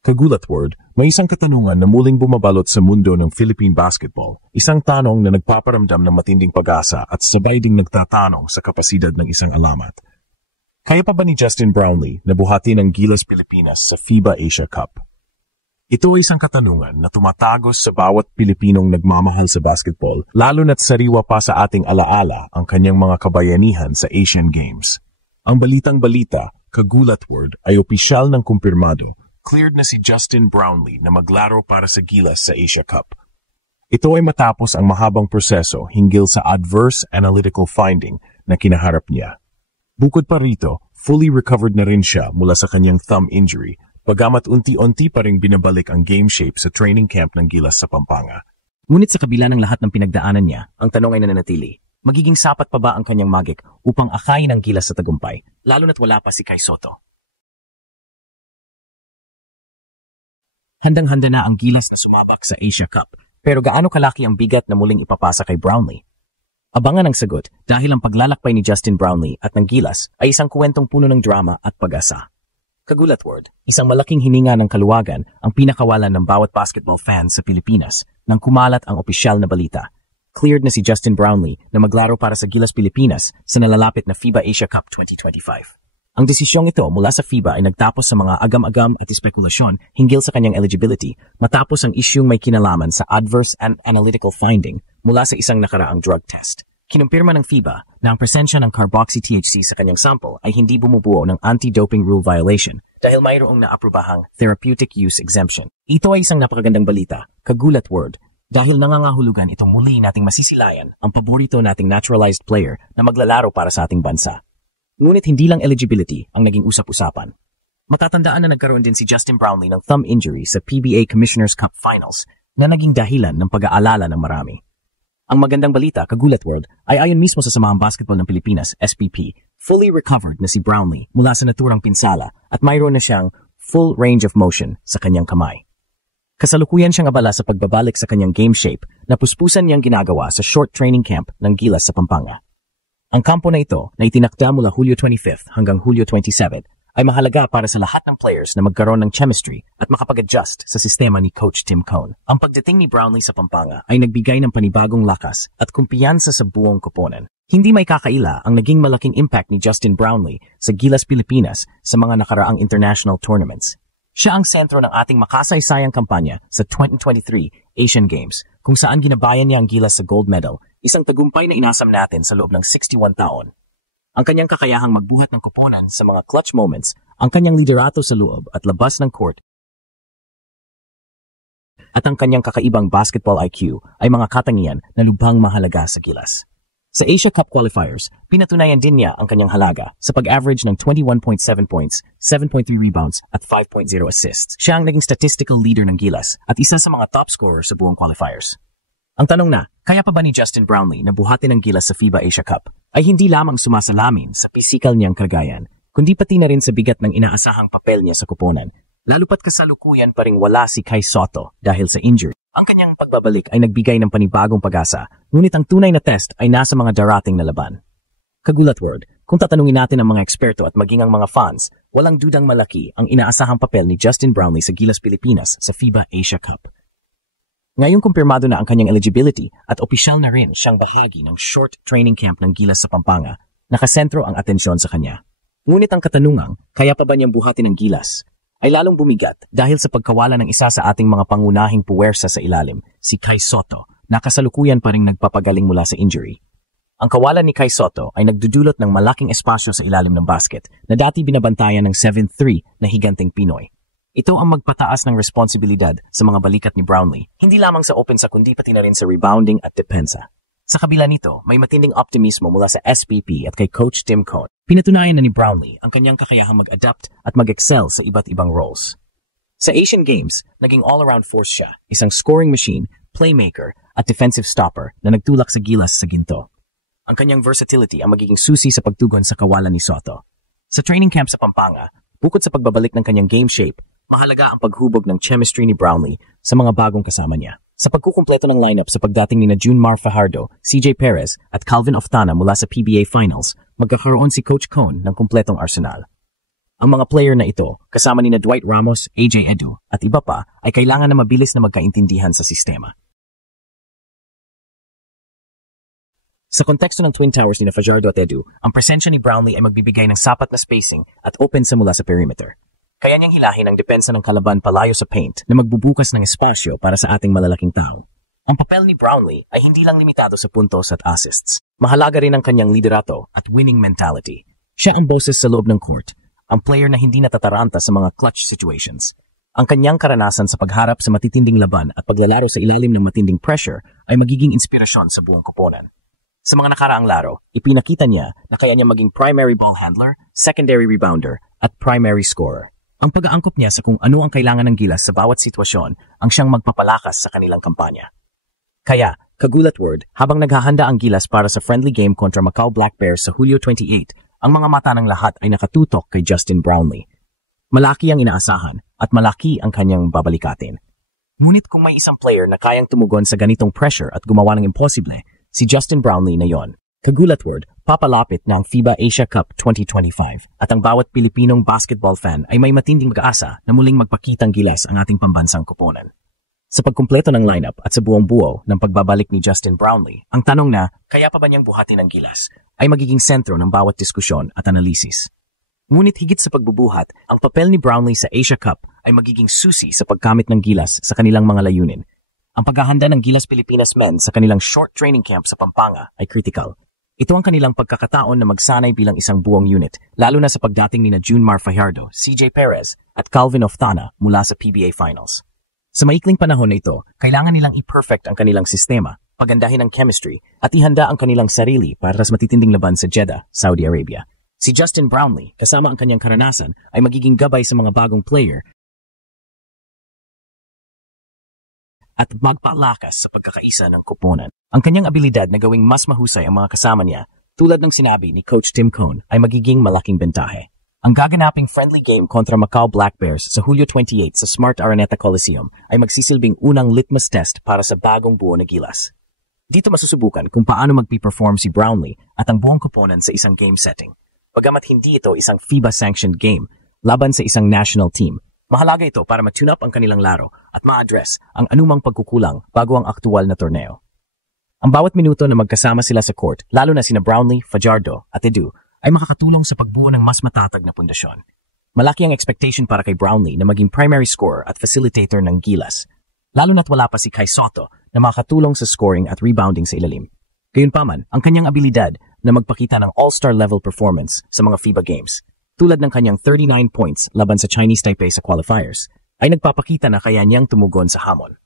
Kagulat word, may isang katanungan na muling bumabalot sa mundo ng Philippine basketball. Isang tanong na nagpaparamdam ng matinding pag-asa at sabay ding nagtatanong sa kapasidad ng isang alamat. Kaya pa ba ni Justin Brownlee na buhatin ang Gilas Pilipinas sa FIBA Asia Cup? Ito ay isang katanungan na tumatagos sa bawat Pilipinong nagmamahal sa basketball, lalo na't sariwa pa sa ating alaala ang kanyang mga kabayanihan sa Asian Games. Ang balitang-balita, kagulat word, ay opisyal ng kumpirmado. Cleared na si Justin Brownlee na maglaro para sa Gilas sa Asia Cup. Ito ay matapos ang mahabang proseso hinggil sa adverse analytical finding na kinaharap niya. Bukod pa rito, fully recovered na rin siya mula sa kanyang thumb injury, bagamat unti-unti pa ring binabalik ang game shape sa training camp ng Gilas sa Pampanga. Ngunit sa kabila ng lahat ng pinagdaanan niya, ang tanong ay nananatili. Magiging sapat pa ba ang kanyang magic upang akayin ang Gilas sa tagumpay, lalo na't wala pa si Kai Sotto? Handang-handa na ang Gilas na sumabak sa Asia Cup, pero gaano kalaki ang bigat na muling ipapasa kay Brownlee? Abangan ang sagot dahil ang paglalakbay ni Justin Brownlee at ng Gilas ay isang kwentong puno ng drama at pag-asa. Kagulat word, isang malaking hininga ng kaluwagan ang pinakawalan ng bawat basketball fans sa Pilipinas nang kumalat ang opisyal na balita. Cleared na si Justin Brownlee na maglaro para sa Gilas Pilipinas sa nalalapit na FIBA Asia Cup 2025. Ang desisyong ito mula sa FIBA ay nagtapos sa mga agam-agam at espekulasyon hinggil sa kanyang eligibility matapos ang isyung may kinalaman sa adverse and analytical finding mula sa isang nakaraang drug test. Kinumpirma ng FIBA na ang presensya ng carboxy-THC sa kanyang sample ay hindi bumubuo ng anti-doping rule violation dahil mayroong naaprobahang therapeutic use exemption. Ito ay isang napakagandang balita, kagulat word, dahil nangangahulugan itong muli nating masisilayan ang paborito nating naturalized player na maglalaro para sa ating bansa. Ngunit hindi lang eligibility ang naging usap-usapan. Matatandaan na nagkaroon din si Justin Brownlee ng thumb injury sa PBA Commissioner's Cup Finals na naging dahilan ng pag-aalala ng marami. Ang magandang balita, kagulat word, ay ayon mismo sa Samahang Basketball ng Pilipinas, SBP, fully recovered na si Brownlee mula sa naturang pinsala at mayroon na siyang full range of motion sa kanyang kamay. Kasalukuyan siyang abala sa pagbabalik sa kanyang game shape na puspusan niyang ginagawa sa short training camp ng Gilas sa Pampanga. Ang kampo na ito na itinakda mula Hulyo 25 hanggang Hulyo 27 ay mahalaga para sa lahat ng players na magkaroon ng chemistry at makapag-adjust sa sistema ni Coach Tim Cone. Ang pagdating ni Brownlee sa Pampanga ay nagbigay ng panibagong lakas at kumpiyansa sa buong koponan. Hindi may kakaila ang naging malaking impact ni Justin Brownlee sa Gilas Pilipinas sa mga nakaraang international tournaments. Siya ang sentro ng ating makasaysayang kampanya sa 2023 Asian Games kung saan ginabayan niya ang Gilas sa gold medal, isang tagumpay na inasam natin sa loob ng 61 taon. Ang kanyang kakayahang magbuhat ng koponan sa mga clutch moments, ang kanyang liderato sa loob at labas ng court, at ang kanyang kakaibang basketball IQ ay mga katangian na lubhang mahalaga sa Gilas. Sa Asia Cup qualifiers, pinatunayan din niya ang kanyang halaga sa pag-average ng 21.7 points, 7.3 rebounds at 5.0 assists. Siya ang naging statistical leader ng Gilas at isa sa mga top scorer sa buong qualifiers. Ang tanong na, kaya pa ba ni Justin Brownlee na buhatin ang Gilas sa FIBA Asia Cup ay hindi lamang sumasalamin sa pisikal niyang kalagayan, kundi pati na rin sa bigat ng inaasahang papel niya sa koponan, lalo pat kasalukuyan pa ring wala si Kai Sotto dahil sa injury. Ang kanyang pagbabalik ay nagbigay ng panibagong pag-asa, ngunit ang tunay na test ay nasa mga darating na laban. Kagulat word, kung tatanungin natin ang mga eksperto at maging ang mga fans, walang dudang malaki ang inaasahang papel ni Justin Brownlee sa Gilas Pilipinas sa FIBA Asia Cup. Ngayong kumpirmado na ang kanyang eligibility at opisyal na rin siyang bahagi ng short training camp ng Gilas sa Pampanga, nakasentro ang atensyon sa kanya. Ngunit ang katanungang, kaya pa ba niyang buhatin ang Gilas, ay lalong bumigat dahil sa pagkawala ng isa sa ating mga pangunahing puwersa sa ilalim, si Kai Sotto, na kasalukuyan pa ring nagpapagaling mula sa injury. Ang kawalan ni Kai Sotto ay nagdudulot ng malaking espasyo sa ilalim ng basket na dati binabantayan ng 7'3" na higanting Pinoy. Ito ang magpataas ng responsibilidad sa mga balikat ni Brownlee, hindi lamang sa open sa kundi pati na rin sa rebounding at depensa. Sa kabila nito, may matinding optimismo mula sa SPP at kay Coach Tim Cone. Pinatunayan na ni Brownlee ang kanyang kakayahang mag-adapt at mag-excel sa iba't ibang roles. Sa Asian Games, naging all-around force siya, isang scoring machine, playmaker, at defensive stopper na nagtulak sa Gilas sa ginto. Ang kanyang versatility ang magiging susi sa pagtugon sa kawalan ni Sotto. Sa training camp sa Pampanga, bukod sa pagbabalik ng kanyang game shape, mahalaga ang paghubog ng chemistry ni Brownlee sa mga bagong kasama niya. Sa pagkukumpleto ng lineup sa pagdating ni June Mar Fajardo, CJ Perez at Calvin Oftana mula sa PBA Finals, magkakaroon si Coach Cone ng kumpletong arsenal. Ang mga player na ito, kasama ni Dwight Ramos, AJ Edu, at iba pa, ay kailangan na mabilis na magkaintindihan sa sistema. Sa konteksto ng Twin Towers ni Fajardo at Edu, ang presensya ni Brownlee ay magbibigay ng sapat na spacing at open sa mula sa perimeter. Kaya niyang hilahin ang depensa ng kalaban palayo sa paint na magbubukas ng espasyo para sa ating malalaking tao. Ang papel ni Brownlee ay hindi lang limitado sa puntos at assists. Mahalaga rin ang kanyang liderato at winning mentality. Siya ang boses sa loob ng court, ang player na hindi natataranta sa mga clutch situations. Ang kanyang karanasan sa pagharap sa matitinding laban at paglalaro sa ilalim ng matinding pressure ay magiging inspirasyon sa buong koponan. Sa mga nakaraang laro, ipinakita niya na kaya niya maging primary ball handler, secondary rebounder, at primary scorer. Ang pag-aangkop niya sa kung ano ang kailangan ng Gilas sa bawat sitwasyon ang siyang magpapalakas sa kanilang kampanya. Kaya, kagulat word, habang naghahanda ang Gilas para sa friendly game kontra Macau Black Bears sa Hulyo 28, ang mga mata ng lahat ay nakatutok kay Justin Brownlee. Malaki ang inaasahan at malaki ang kanyang babalikatin. Ngunit kung may isang player na kayang tumugon sa ganitong pressure at gumawa ng imposible, si Justin Brownlee na yon. Kagulat word, papalapit na ang FIBA Asia Cup 2025 at ang bawat Pilipinong basketball fan ay may matinding mag-aasa na muling magpakitang gilas ang ating pambansang koponan. Sa pagkumpleto ng lineup at sa buong buo ng pagbabalik ni Justin Brownlee, ang tanong na, kaya pa ba niyang buhatin ang Gilas, ay magiging sentro ng bawat diskusyon at analisis. Ngunit higit sa pagbubuhat, ang papel ni Brownlee sa Asia Cup ay magiging susi sa pagkamit ng Gilas sa kanilang mga layunin. Ang paghahanda ng Gilas Pilipinas men sa kanilang short training camp sa Pampanga ay critical. Ito ang kanilang pagkakataon na magsanay bilang isang buong unit, lalo na sa pagdating ni Junmar Fajardo, CJ Perez at Calvin Oftana mula sa PBA Finals. Sa maikling panahon na ito, kailangan nilang i-perfect ang kanilang sistema, pagandahin ang chemistry, at ihanda ang kanilang sarili para sa matitinding laban sa Jeddah, Saudi Arabia. Si Justin Brownlee, kasama ang kanyang karanasan, ay magiging gabay sa mga bagong player at magpalakas sa pagkakaisa ng koponan. Ang kanyang abilidad na gawing mas mahusay ang mga kasama niya, tulad ng sinabi ni Coach Tim Cone, ay magiging malaking bentahe. Ang gaganaping friendly game kontra Macau Black Bears sa Hulyo 28 sa Smart Araneta Coliseum ay magsisilbing unang litmus test para sa bagong buo na Gilas. Dito masusubukan kung paano magpiperform si Brownlee at ang buong koponan sa isang game setting. Bagamat hindi ito isang FIBA-sanctioned game laban sa isang national team, mahalaga ito para ma-tune up ang kanilang laro at ma-address ang anumang pagkukulang bago ang aktual na torneo. Ang bawat minuto na magkasama sila sa court, lalo na sina Brownlee, Fajardo at Edu, ay makakatulong sa pagbuo ng mas matatag na pundasyon. Malaki ang expectation para kay Brownlee na maging primary scorer at facilitator ng Gilas, lalo na't wala pa si Kai Soto na makakatulong sa scoring at rebounding sa ilalim. Gayunpaman, ang kanyang abilidad na magpakita ng all-star level performance sa mga FIBA games, tulad ng kanyang 39 points laban sa Chinese Taipei sa qualifiers, ay nagpapakita na kaya niyang tumugon sa hamon.